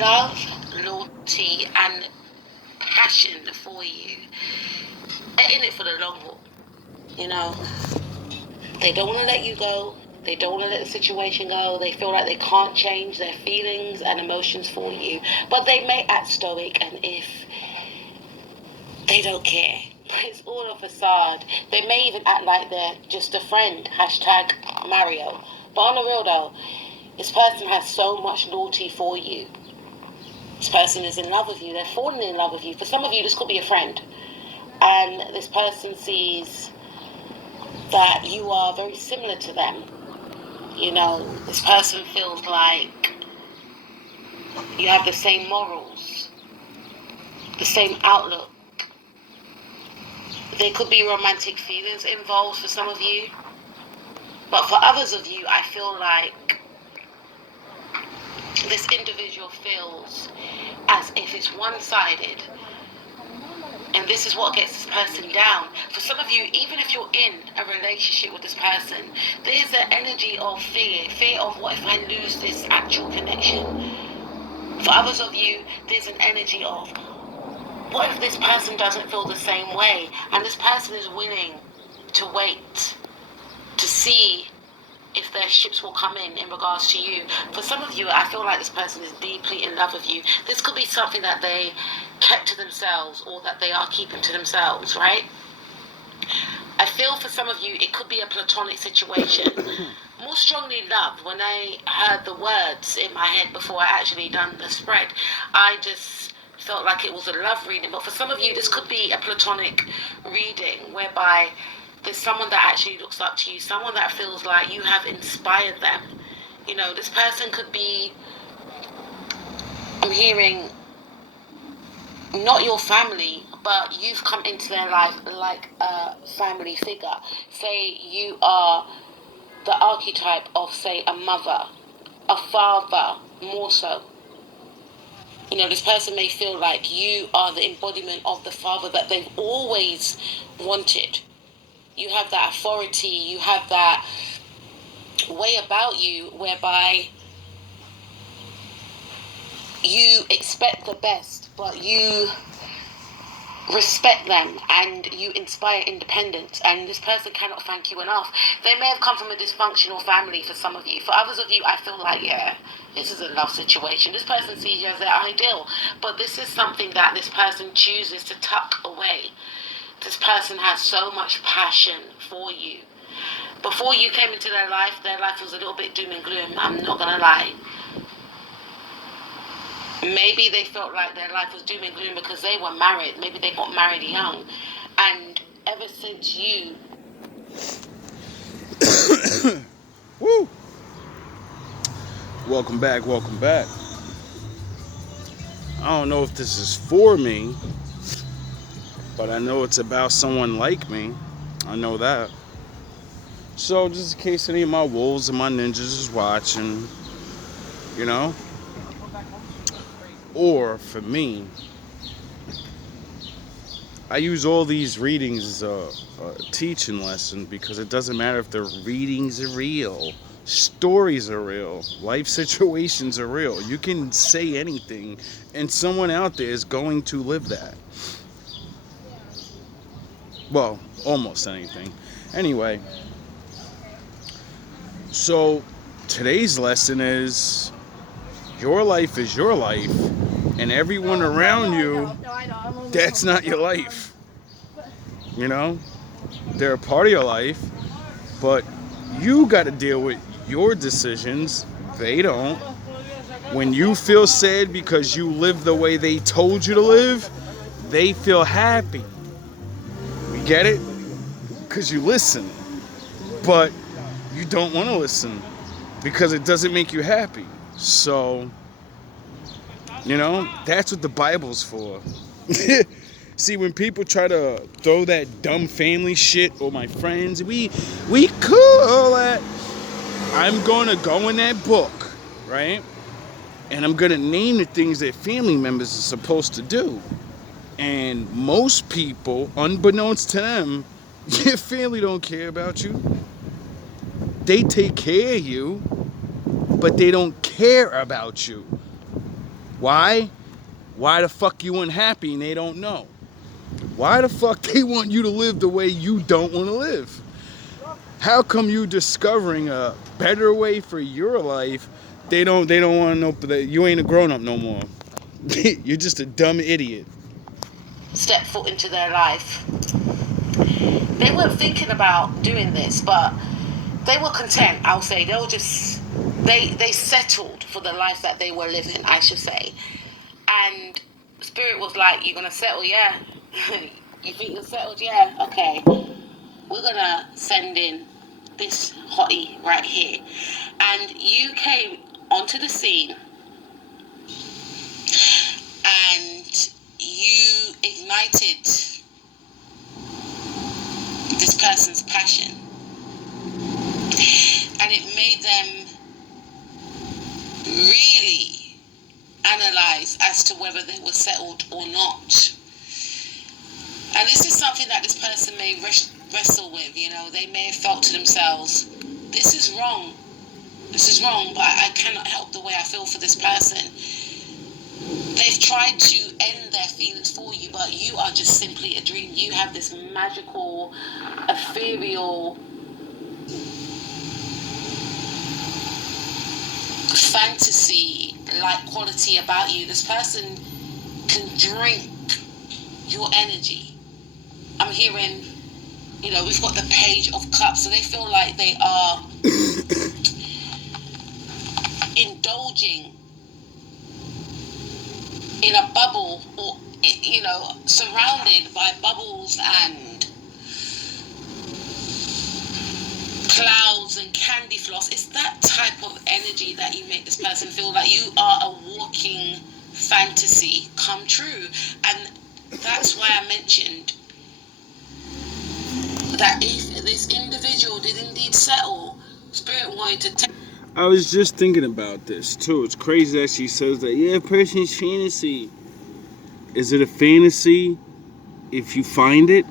love, loyalty, and passion for you are in it for the long haul. You know, they don't want to let you go. They don't want to let the situation go. They feel like they can't change their feelings and emotions for you. But they may act stoic and if they don't care. It's all a facade. They may even act like they're just a friend. Hashtag Mario. But on the real though, this person has so much loyalty for you. This person is in love with you. They're falling in love with you. For some of you, this could be a friend. And this person sees that you are very similar to them. You know, this person feels like you have the same morals, the same outlook. There could be romantic feelings involved for some of you. But for others of you, I feel like this individual feels as if it's one-sided. And this is what gets this person down. For some of you, even if you're in a relationship with this person, there's an energy of fear of what if I lose this actual connection. For others of you, there's an energy of what if this person doesn't feel the same way, and this person is willing to wait to see if their ships will come in regards to you. For some of you, I feel like this person is deeply in love with you. This could be something that they kept to themselves or that they are keeping to themselves, right? I feel for some of you, it could be a platonic situation. More strongly loved. When I heard the words in my head before I actually done the spread, I just felt like it was a love reading. But for some of you, this could be a platonic reading whereby there's someone that actually looks up to you, someone that feels like you have inspired them. You know, this person could be, I'm hearing, not your family, but you've come into their life like a family figure. Say you are the archetype of, say, a mother, a father, more so. You know, this person may feel like you are the embodiment of the father that they've always wanted. You have that authority, you have that way about you whereby you expect the best, but you respect them and you inspire independence, and this person cannot thank you enough. They may have come from a dysfunctional family for some of you. For others of you, I feel like, yeah, this is a love situation. This person sees you as their ideal, but this is something that this person chooses to tuck away. This person has so much passion for you. Before you came into their life was a little bit doom and gloom, I'm not gonna lie. Maybe they felt like their life was doom and gloom because they were married. Maybe they got married young. And ever since you... Woo! Welcome back. I don't know if this is for me, but I know it's about someone like me. I know that. So just in case any of my wolves and my ninjas is watching, you know. Or for me, I use all these readings as a teaching lesson, because it doesn't matter if the readings are real, stories are real, life situations are real. You can say anything and someone out there is going to live that. Well, almost anything. Anyway, so today's lesson is your life is your life, and everyone around you, that's not your life. You know? They're a part of your life, but you got to deal with your decisions. They don't. When you feel sad because you live the way they told you to live, they feel happy. You get it? Because you listen. But you don't want to listen because it doesn't make you happy. So, you know, that's what the Bible's for. See, when people try to throw that dumb family shit, or my friends, we cool, all that. I'm going to go in that book, right? And I'm going to name the things that family members are supposed to do. And most people, unbeknownst to them, your family don't care about you. They take care of you, but they don't care about you. Why? Why the fuck you unhappy and they don't know? Why the fuck they want you to live the way you don't want to live? How come you discovering a better way for your life? They don't want to know that you ain't a grown up no more. You're just a dumb idiot. Step foot into their life. They weren't thinking about doing this, but they were content. I'll say they settled for the life that they were living, I should say. And Spirit was like, "You're gonna settle, yeah? You think you're settled, yeah? Okay. We're gonna send in this hottie right here." And you came onto the scene and you ignited this person's passion, and it made them really analyze as to whether they were settled or not. And this is something that this person may wrestle with. They may have felt to themselves, this is wrong, but I cannot help the way I feel for this person. They've tried to end their feelings for you, but you are just simply a dream. You have this magical, ethereal, fantasy-like quality about you. This person can drink your energy. I'm hearing, we've got the Page of Cups, so they feel like they are indulging in a bubble, or surrounded by bubbles and clouds and candy floss. It's that type of energy that you make this person feel like you are a walking fantasy come true. And that's why I mentioned that if this individual did indeed settle, Spirit wanted to take. I was just thinking about this too. It's crazy that she says that, yeah, person's fantasy. Is it a fantasy if you find it?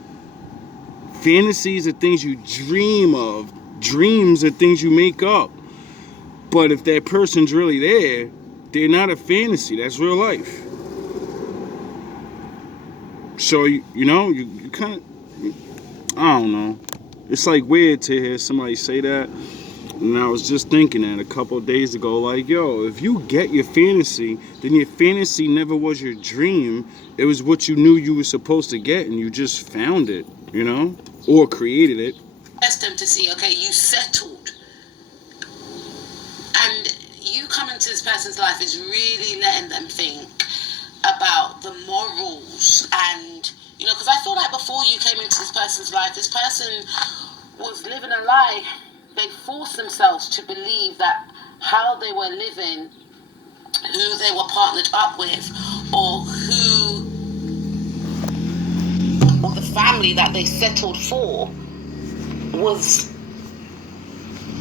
Fantasies are things you dream of. Dreams are things you make up. But if that person's really there, they're not a fantasy. That's real life. So, you kind of, I don't know. It's like weird to hear somebody say that. And I was just thinking that a couple of days ago, like, yo, if you get your fantasy, then your fantasy never was your dream. It was what you knew you were supposed to get, and you just found it, or created it. Ask them to see, okay, you settled. And you coming to this person's life is really letting them think about the morals. And, because I feel like before you came into this person's life, this person was living a lie. They forced themselves to believe that how they were living, who they were partnered up with, or the family that they settled for was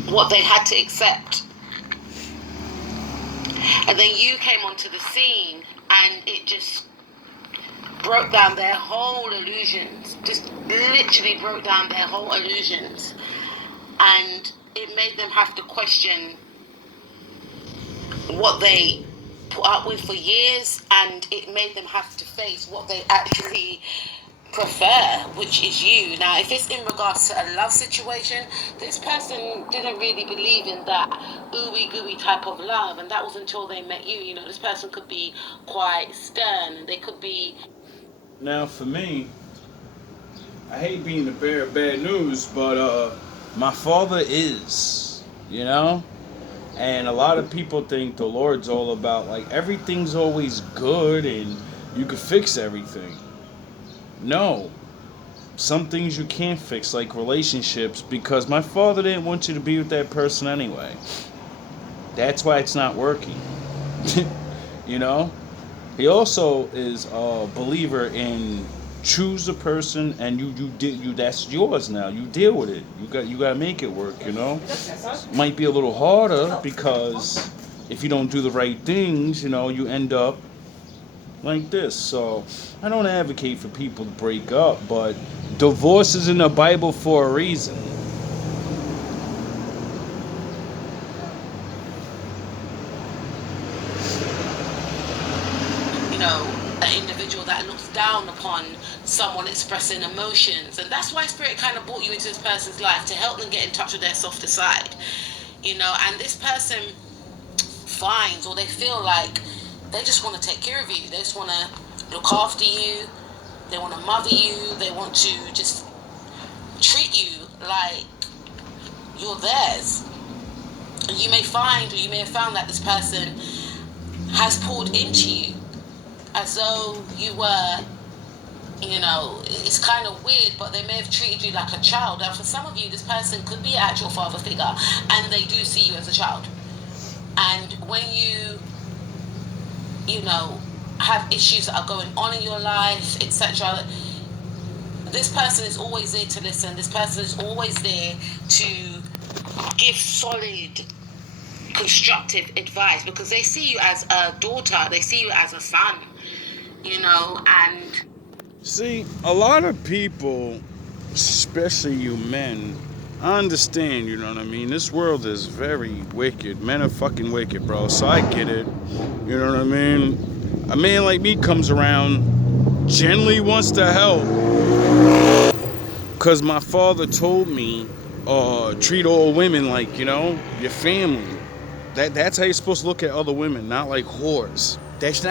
what they had to accept. And then you came onto the scene and it just broke down their whole illusions. Just literally broke down their whole illusions. And it made them have to question what they put up with for years, and it made them have to face what they actually prefer, which is you. Now, if it's in regards to a love situation, this person didn't really believe in that ooey gooey type of love, and that was until they met you. This person could be quite stern, and they could be. Now, for me, I hate being the bearer of bad news, but my father is, and a lot of people think the Lord's all about, like, everything's always good and you can fix everything. No. Some things you can't fix, like relationships, because my father didn't want you to be with that person anyway. That's why it's not working. He also is a believer in choose a person and you that's yours now. You deal with it. You got to make it work, Might be a little harder because if you don't do the right things, you end up like this. So I don't advocate for people to break up, but divorce is in the Bible for a reason. an individual that looks down upon someone expressing emotions. And that's why Spirit kind of brought you into this person's life, to help them get in touch with their softer side. And this person finds, or they feel like they just want to take care of you. They just want to look after you. They want to mother you. They want to just treat you like you're theirs. And you may find, or you may have found, that this person has poured into you as though you were, it's kind of weird, but they may have treated you like a child. And for some of you, this person could be an actual father figure, and they do see you as a child. And when you have issues that are going on in your life, etc., this person is always there to listen. This person is always there to give solid, constructive advice, because they see you as a daughter, they see you as a son, and See, a lot of people, especially you men, I understand, you know what I mean? This world is very wicked. Men are fucking wicked, bro. So I get it. You know what I mean? A man like me comes around, generally wants to help. Because my father told me, treat all women like, your family. That's how you're supposed to look at other women, not like whores. She's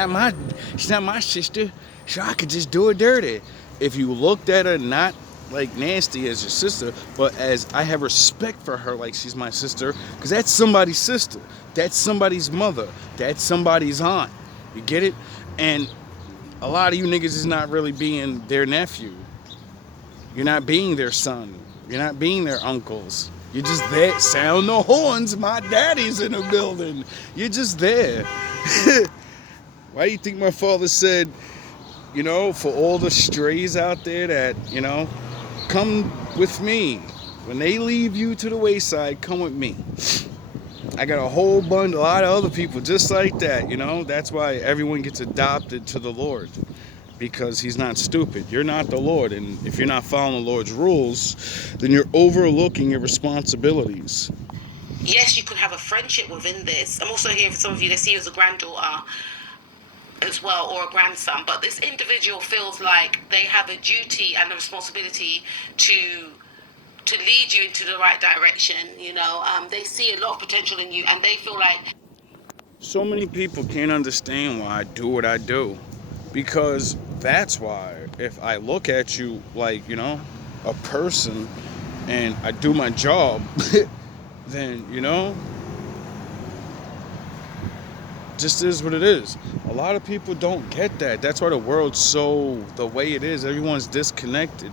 not my sister, so I could just do her dirty. If you looked at her not like nasty as your sister, but as I have respect for her like she's my sister, because that's somebody's sister, that's somebody's mother, that's somebody's aunt. You get it? And a lot of you niggas is not really being their nephew. You're not being their son. You're not being their uncles. You're just there. Sound the horns. My daddy's in the building. You're just there. Why do you think my father said, for all the strays out there that, come with me. When they leave you to the wayside, come with me. I got a lot of other people just like that, That's why everyone gets adopted to the Lord. Because he's not stupid. You're not the Lord. And if you're not following the Lord's rules, then you're overlooking your responsibilities. Yes, you could have a friendship within this. I'm also here for some of you that see you as a granddaughter as well, or a grandson. But this individual feels like they have a duty and a responsibility to lead you into the right direction. They see a lot of potential in you, and they feel like... So many people can't understand why I do what I do. Because that's why, if I look at you like, a person, and I do my job, then, just is what it is. A lot of people don't get that. That's why the world's so the way it is. Everyone's disconnected.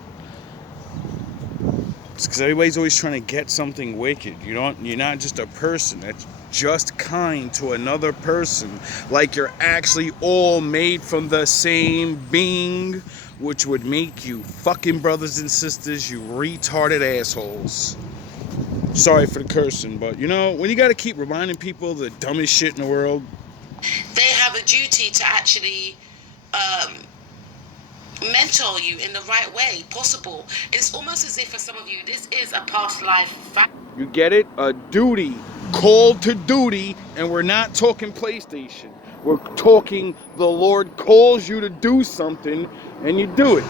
It's because everybody's always trying to get something wicked. You're not just a person that's just kind to another person. Like you're actually all made from the same being, which would make you fucking brothers and sisters, you retarded assholes. Sorry for the cursing, but when you gotta keep reminding people the dumbest shit in the world. They have a duty to actually mentor you in the right way possible. It's almost as if for some of you, this is a past life. You get it? A duty. Called to duty, and we're not talking PlayStation. We're talking the Lord calls you to do something, and you do it.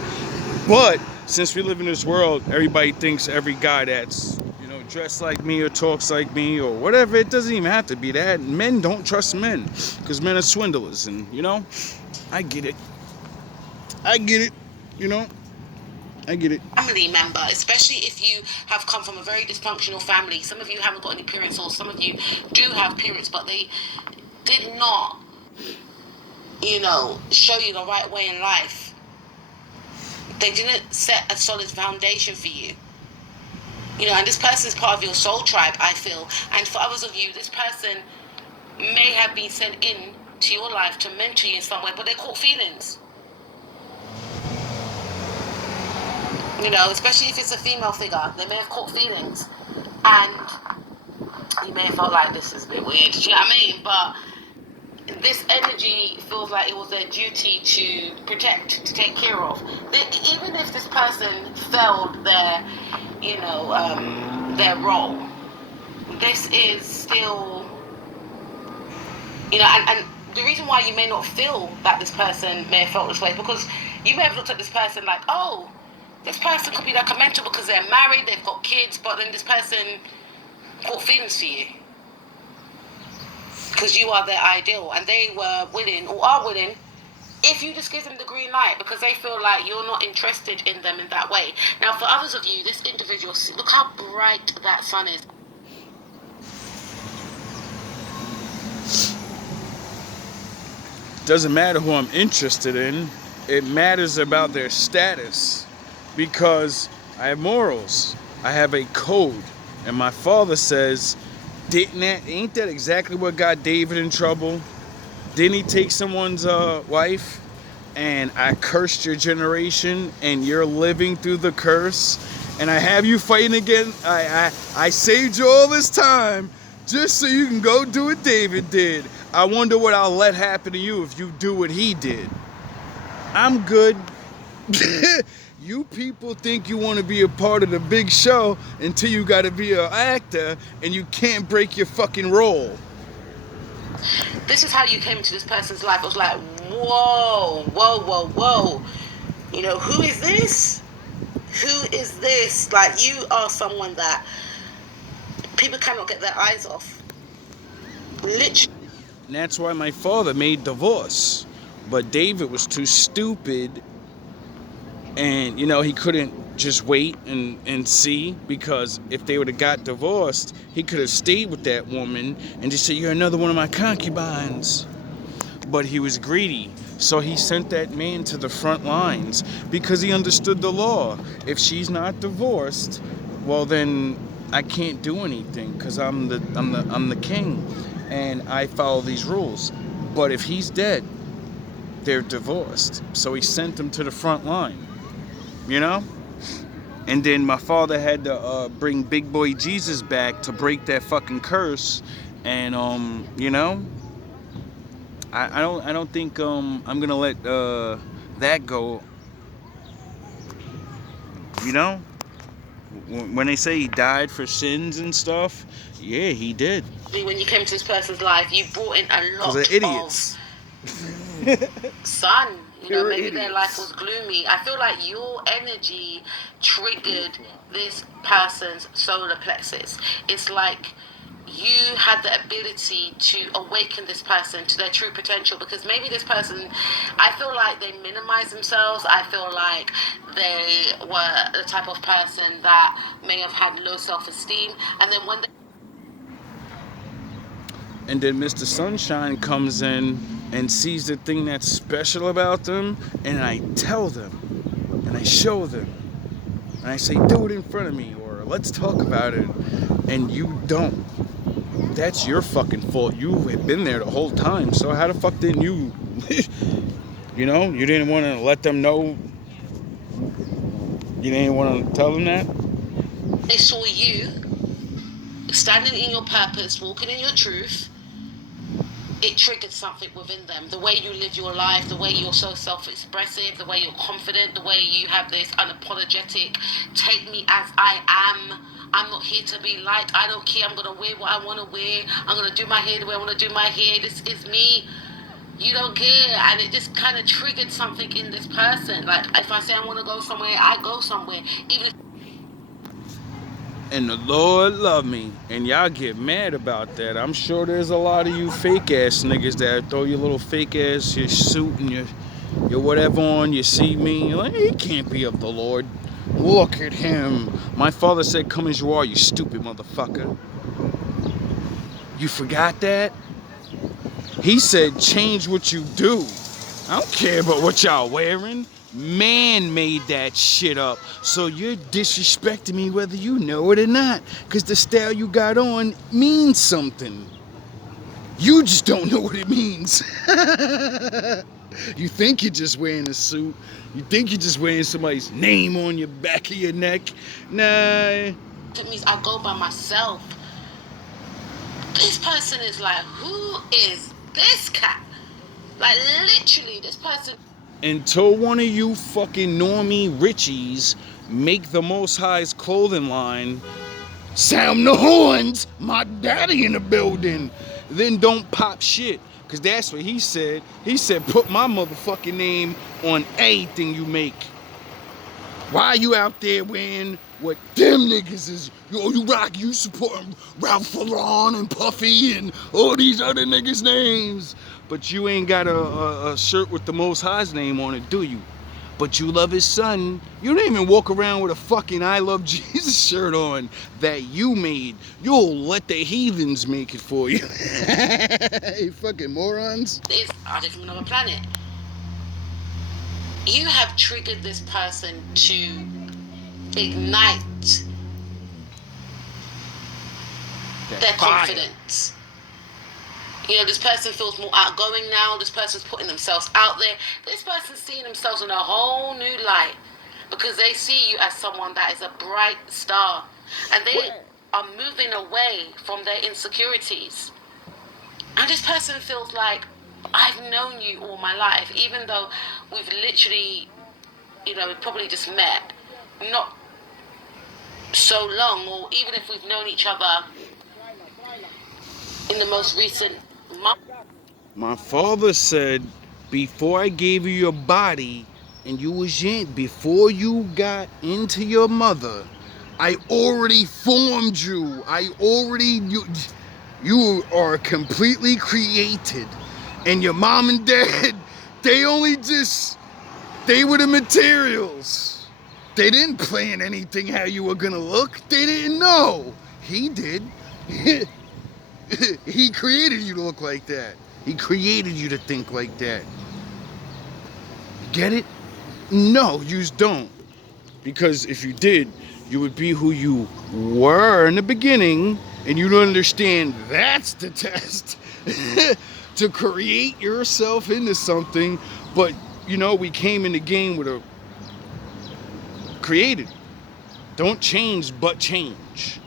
But since we live in this world, everybody thinks every guy that's, dressed like me or talks like me or whatever, it doesn't even have to be that. Men don't trust men because men are swindlers, and, I get it. I get it. Family member, especially if you have come from a very dysfunctional family. Some of you haven't got any parents, or some of you do have parents, but they did not, show you the right way in life. They didn't set a solid foundation for you. And this person is part of your soul tribe, I feel. And for others of you, this person may have been sent in to your life to mentor you in some way, but they caught feelings. Especially if it's a female figure, they may have caught feelings, and you may have felt like this is a bit weird, do you know what I mean? But this energy feels like it was their duty to protect, to take care of. Even if this person failed their, their role, this is still, and the reason why you may not feel that this person may have felt this way is because you may have looked at this person like, oh, this person could be like a mentor because they're married, they've got kids, but then this person caught feelings for you because you are their ideal, and they were willing or are willing if you just give them the green light because they feel like you're not interested in them in that way. Now, for others of you, this individual, look how bright that sun is. Doesn't matter who I'm interested in. It matters about their status because I have morals. I have a code. And my father says, ain't that exactly what got David in trouble? Didn't he take someone's wife? And I cursed your generation and you're living through the curse. And I have you fighting again. I saved you all this time just so you can go do what David did. I wonder what I'll let happen to you if you do what he did. I'm good. You people think you want to be a part of the big show until you got to be an actor and you can't break your fucking role. This is how you came into this person's life. I was like, whoa, whoa, whoa, whoa. You know, who is this? Who is this? Like, you are someone that people cannot get their eyes off. Literally. And that's why my father made divorce. But David was too stupid. And, you know, he couldn't just wait and see. Because if they would have got divorced, he could have stayed with that woman and just said, you're another one of my concubines. But he was greedy. So he sent that man to the front lines because he understood the law. If she's not divorced, well then I can't do anything because I'm the king and I follow these rules. But if he's dead, they're divorced. So he sent them to the front line, you know? And then my father had to bring Big Boy Jesus back to break that fucking curse. And you know, I don't think I'm gonna let that go. You know, when they say he died for sins and stuff, yeah, he did. When you came to this person's life, you brought in a lot of idiots. Sun. You know, maybe idiots. Their life was gloomy. I feel like your energy triggered this person's solar plexus. It's like you had the ability to awaken this person to their true potential, because maybe this person, I feel like they minimize themselves. I feel like they were the type of person that may have had low self-esteem, and then when they... And then Mr. Sunshine comes in and sees the thing that's special about them, and I tell them, and I show them, and I say, do it in front of me, or let's talk about it, and you don't. That's your fucking fault. You had been there the whole time, so how the fuck didn't you, you know, you didn't want to let them know, you didn't want to tell them that? They saw you standing in your purpose, walking in your truth. It triggered something within them. The way you live your life, the way you're so self-expressive, the way you're confident, the way you have this unapologetic, take me as I am. I'm not here to be liked. I don't care. I'm going to wear what I want to wear. I'm going to do my hair the way I want to do my hair. This is me. You don't care. And it just kind of triggered something in this person. Like, if I say I want to go somewhere, I go somewhere. Even if... And the Lord love me. And y'all get mad about that. I'm sure there's a lot of you fake ass niggas that throw your little fake ass, your suit and your whatever on. You see me, you're like, he can't be of the Lord. Look at him. My father said, come as you are, you stupid motherfucker. You forgot that? He said, change what you do. I don't care about what y'all wearing. Man made that shit up. So you're disrespecting me whether you know it or not. Because the style you got on means something. You just don't know what it means. You think you're just wearing a suit. You think you're just wearing somebody's name on your back of your neck. Nah. It means I go by myself. This person is like, who is this cat? Like, literally, this person... Until one of you fucking normie Richies make the Most High's clothing line, sound the horns, my daddy in the building, then don't pop shit. Because that's what he said. He said, put my motherfucking name on anything you make. Why are you out there wearing what them niggas is? You rock, you supporting Ralph Lauren and Puffy and all these other niggas' names. But you ain't got a shirt with the Most High's name on it, do you? But you love his son. You don't even walk around with a fucking I Love Jesus shirt on that you made. You'll let the heathens make it for you. You fucking morons. Is I live from another planet. You have triggered this person to ignite their confidence. You know, this person feels more outgoing now. This person's putting themselves out there. This person's seeing themselves in a whole new light because they see you as someone that is a bright star. And they are moving away from their insecurities. And this person feels like, I've known you all my life, even though we've literally, you know, probably just met not so long, or even if we've known each other in the most recent month. My father said, before I gave you your body and you was in, before you got into your mother, I already formed you. You are completely created. And your mom and dad, they were the materials. They didn't plan anything how you were gonna look. They didn't know. He did. He created you to look like that. He created you to think like that. Get it? No, you don't. Because if you did, you would be who you were in the beginning, and you don't understand that's the test. To create yourself into something, but you know, we came in the game with a created. Don't change, but change.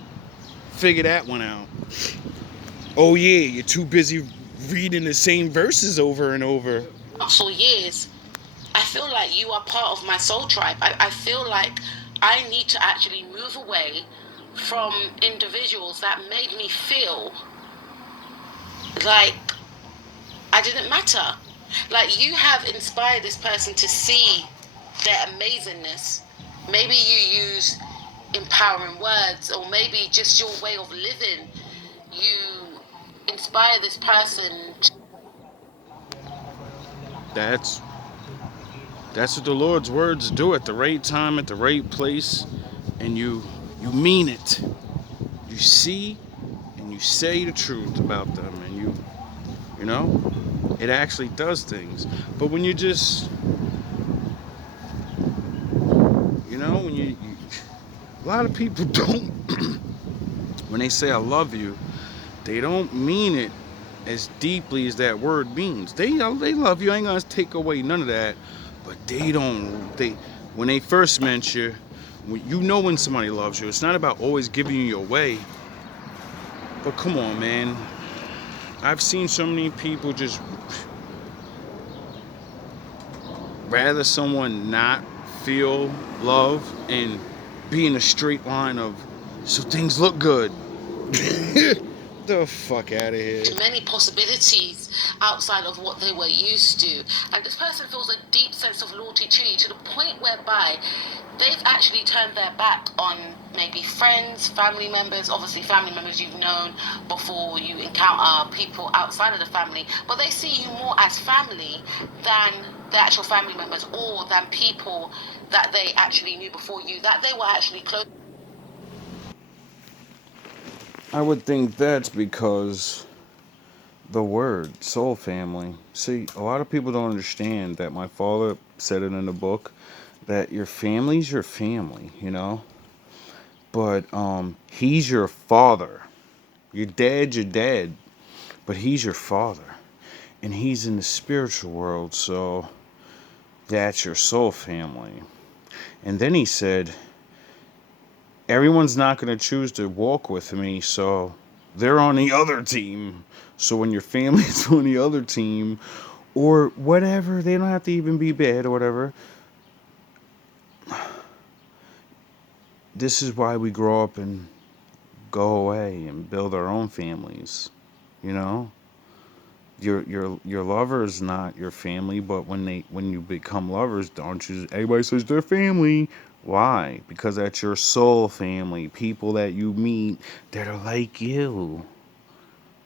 Figure that one out. Oh yeah, you're too busy reading the same verses over and over. For years, I feel like you are part of my soul tribe. I feel like I need to actually move away from individuals that made me feel like I didn't matter. Like, you have inspired this person to see their amazingness. Maybe you use empowering words, or maybe just your way of living. You inspire this person. That's what the Lord's words do at the right time, at the right place, and you mean it. You see and you say the truth about them, and you know, it actually does things. But when you just, you know, a lot of people don't, when they say I love you, they don't mean it as deeply as that word means. They love you. I ain't gonna take away none of that, but when they first meant you, you know when somebody loves you. It's not about always giving you your way. But come on, man. I've seen so many people just rather someone not feel love and be in a straight line of so things look good. The fuck out of here. Many possibilities outside of what they were used to, and this person feels a deep sense of loyalty to you, to the point whereby they've actually turned their back on maybe friends, family members. Obviously family members you've known before you encounter people outside of the family, but they see you more as family than the actual family members, or than people that they actually knew before you, that they were actually close. I would think that's because the word soul family. See, a lot of people don't understand that. My father said it in the book that your family's your family, you know? But he's your father. Your dad's your dad, but he's your father. And he's in the spiritual world, so that's your soul family. And then he said, everyone's not going to choose to walk with me, so they're on the other team. So when your family's on the other team, or whatever, they don't have to even be bad or whatever. This is why we grow up and go away and build our own families, you know? Your lover is not your family, but when you become lovers, don't you? Everybody says they're family. Why? Because that's your soul family, people that you meet that are like you.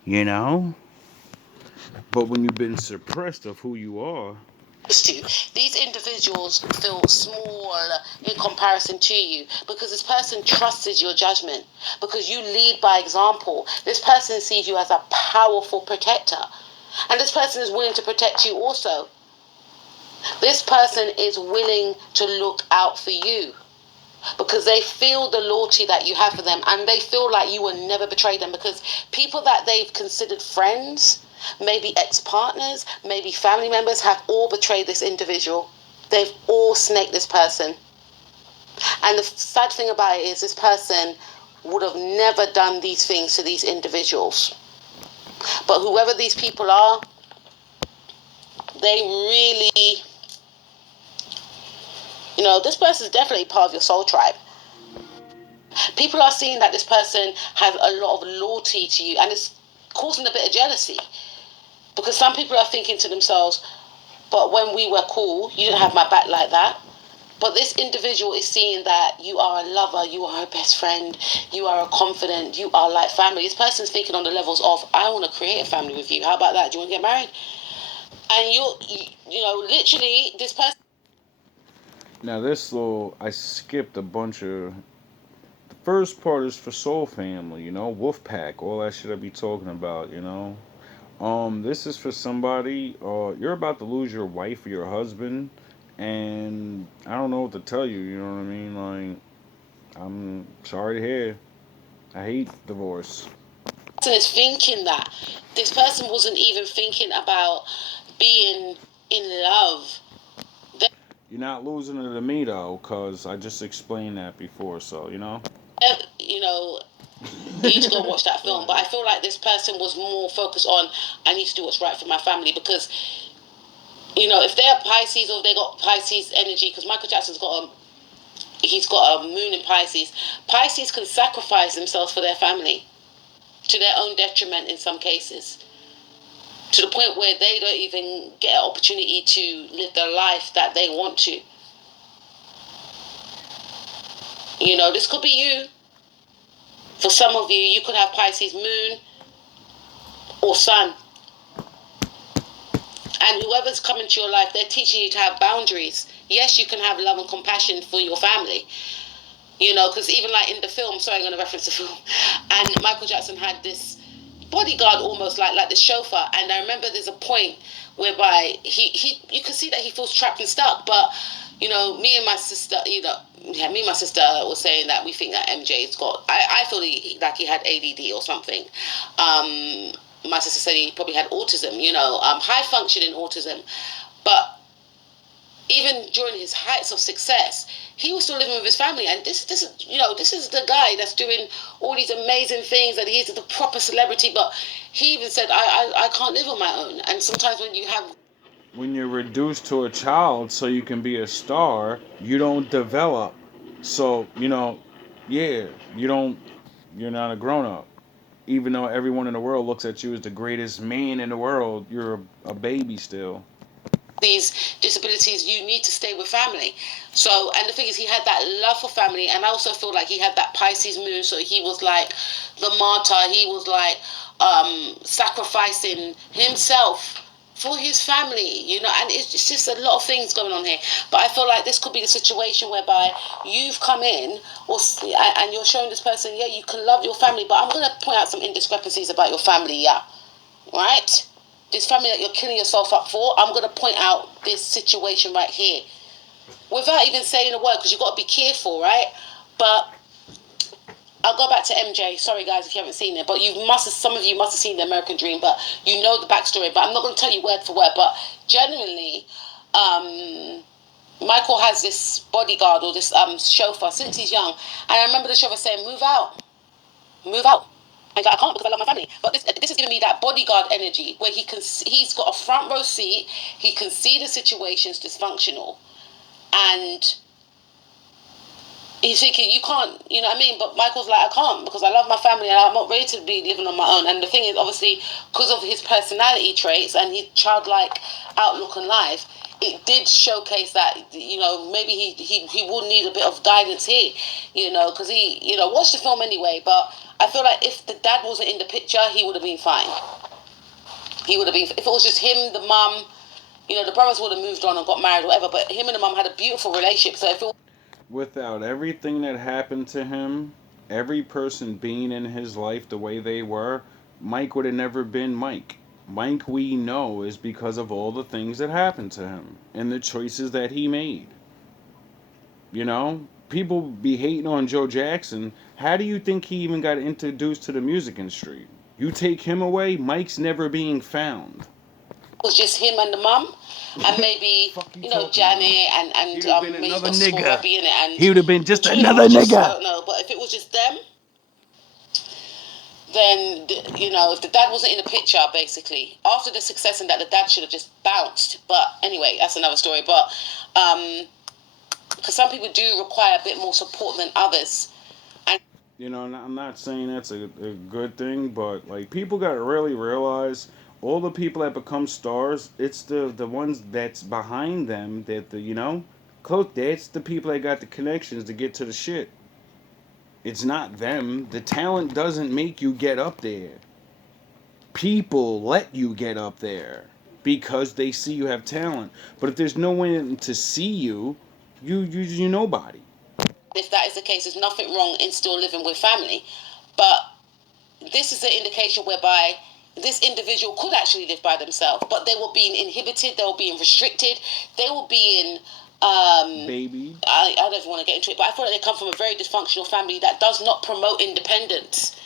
You know. But when you've been suppressed of who you are, to, these individuals feel small in comparison to you because this person trusts your judgment, because you lead by example. This person sees you as a powerful protector, and this person is willing to protect you also. This person is willing to look out for you because they feel the loyalty that you have for them, and they feel like you will never betray them, because people that they've considered friends, maybe ex-partners, maybe family members, have all betrayed this individual. They've all snaked this person. And the sad thing about it is this person would have never done these things to these individuals. But whoever these people are, they really, this person is definitely part of your soul tribe. People are seeing that this person has a lot of loyalty to you, and it's causing a bit of jealousy, because some people are thinking to themselves, but when we were cool, you didn't have my back like that. But this individual is seeing that you are a lover, you are a best friend, you are a confidant, you are like family. This person's thinking on the levels of, I want to create a family with you. How about that? Do you want to get married? And literally, this person. now this little I skipped a bunch of. The first part is for soul family, wolf pack, all that shit I be talking about, This is for somebody. You're about to lose your wife or your husband, and I don't know what to tell you. You know what I mean? Like, I'm sorry to hear. I hate divorce. Person is thinking that this person wasn't even thinking about being in love. You're not losing it to me though, cause I just explained that before. So You know, you need to go watch that film. But I feel like this person was more focused on, I need to do what's right for my family, because if they're Pisces or they got Pisces energy, because Michael Jackson's he's got a moon in Pisces. Pisces can sacrifice themselves for their family to their own detriment in some cases, to the point where they don't even get an opportunity to live the life that they want to. This could be you. For some of you, you could have Pisces moon or sun. And whoever's coming to your life, they're teaching you to have boundaries. Yes, you can have love and compassion for your family. Because even like in the film, sorry, I'm going to reference the film, and Michael Jackson had this bodyguard almost like this chauffeur, and I remember there's a point whereby you can see that he feels trapped and stuck, but me and my sister, me and my sister was saying that we think that MJ's got, I feel like he had ADD or something. My sister said he probably had autism, high functioning autism, but even during his heights of success, he was still living with his family. And this is the guy that's doing all these amazing things, and he's the proper celebrity. But he even said, I can't live on my own. And sometimes when you're reduced to a child so you can be a star, you don't develop. So yeah, you're not a grown up. Even though everyone in the world looks at you as the greatest man in the world, you're a baby still. these disabilities, you need to stay with family. So, and the thing is, he had that love for family, and I also feel like he had that Pisces moon, so he was like the martyr. He was like sacrificing himself for his family, and it's just a lot of things going on here. But I feel like this could be the situation whereby you've come in, and you're showing this person, yeah, you can love your family, but I'm going to point out some indiscrepancies about your family, yeah, right? This family that you're killing yourself up for, I'm going to point out this situation right here. Without even saying a word, because you've got to be careful, right? But I'll go back to MJ. Sorry, guys, if you haven't seen it. But some of you must have seen The American Dream, but you know the backstory. But I'm not going to tell you word for word. But genuinely, Michael has this bodyguard or this chauffeur since he's young. And I remember the chauffeur saying, move out. Move out. I can't because I love my family. But this is giving me that bodyguard energy where he's got a front row seat. He can see the situation's dysfunctional. And he's thinking, you can't, you know what I mean? But Michael's like, I can't, because I love my family and I'm not ready to be living on my own. And the thing is, obviously, because of his personality traits and his childlike outlook on life, it did showcase that, you know, maybe he would need a bit of guidance here, you know, because he, you know, watched the film anyway. But I feel like if the dad wasn't in the picture, he would have been fine. He would have been, if it was just him, the mum, you know, the brothers would have moved on and got married or whatever, but him and the mum had a beautiful relationship. So if it Without everything that happened to him, every person being in his life the way they were, Mike would have never been Mike. Mike, we know, is because of all the things that happened to him and the choices that he made. You know, people be hating on Joe Jackson. How do you think he even got introduced to the music industry? You take him away, Mike's never being found. was just him and the mum, and maybe you know Janet and maybe got Robbie in it, and he would have been just another nigga. I don't know, but if it was just them, then you know, if the dad wasn't in the picture, basically after the success and that, the dad should have just bounced. But anyway, that's another story. But because some people do require a bit more support than others. You know, I'm not saying that's a good thing, but like people got to really realize all the people that become stars, it's the ones that's behind them that the, you know, close. That's the people that got the connections to get to the shit. It's not them. The talent doesn't make you get up there. People let you get up there because they see you have talent. But if there's no one to see you, you nobody. If that is the case, there's nothing wrong in still living with family. But this is an indication whereby this individual could actually live by themselves, but they were being inhibited, they were being restricted, they were being baby. I don't even want to get into it, but I feel like they come from a very dysfunctional family that does not promote independence.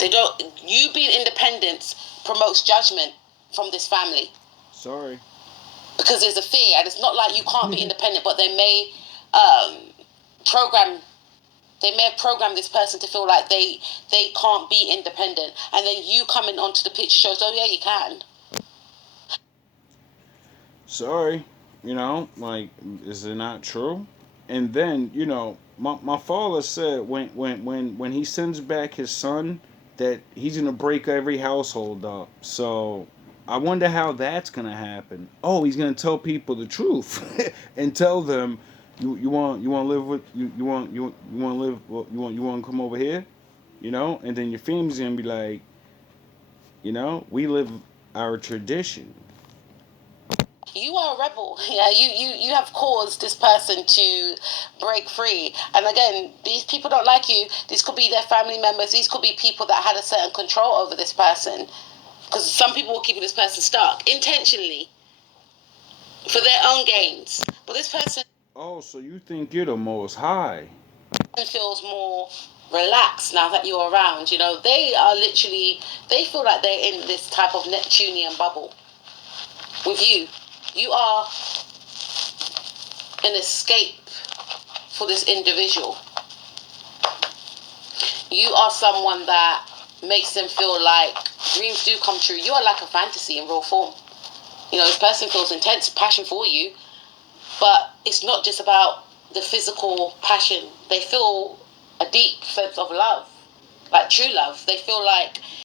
They don't. You being independent promotes judgment from this family. Sorry. Because there's a fear, and it's not like you can't be independent, but they may program. They may have programmed this person to feel like they can't be independent, and then you coming onto the picture shows, oh yeah, you can. Sorry, you know, like, is it not true? And then, you know, my father said when he sends back his son that he's gonna break every household up. So I wonder how that's gonna happen. Oh, he's gonna tell people the truth and tell them you want to live with you want you want to live you want to come over here, you know, and then your family's gonna be like, you know, we live our tradition. You are a rebel. Yeah, you have caused this person to break free. And again, these people don't like you. These could be their family members. These could be people that had a certain control over this person. Because some people were keeping this person stuck intentionally for their own gains. But this person Oh, so you think you're the most high? feels more relaxed now that you're around. You know, they are literally, they feel like they're in this type of Neptunian bubble with you. You are an escape for this individual. You are someone that makes them feel like dreams do come true. You are like a fantasy in real form. You know, this person feels intense passion for you, but it's not just about the physical passion. They feel a deep sense of love, like true love. They feel like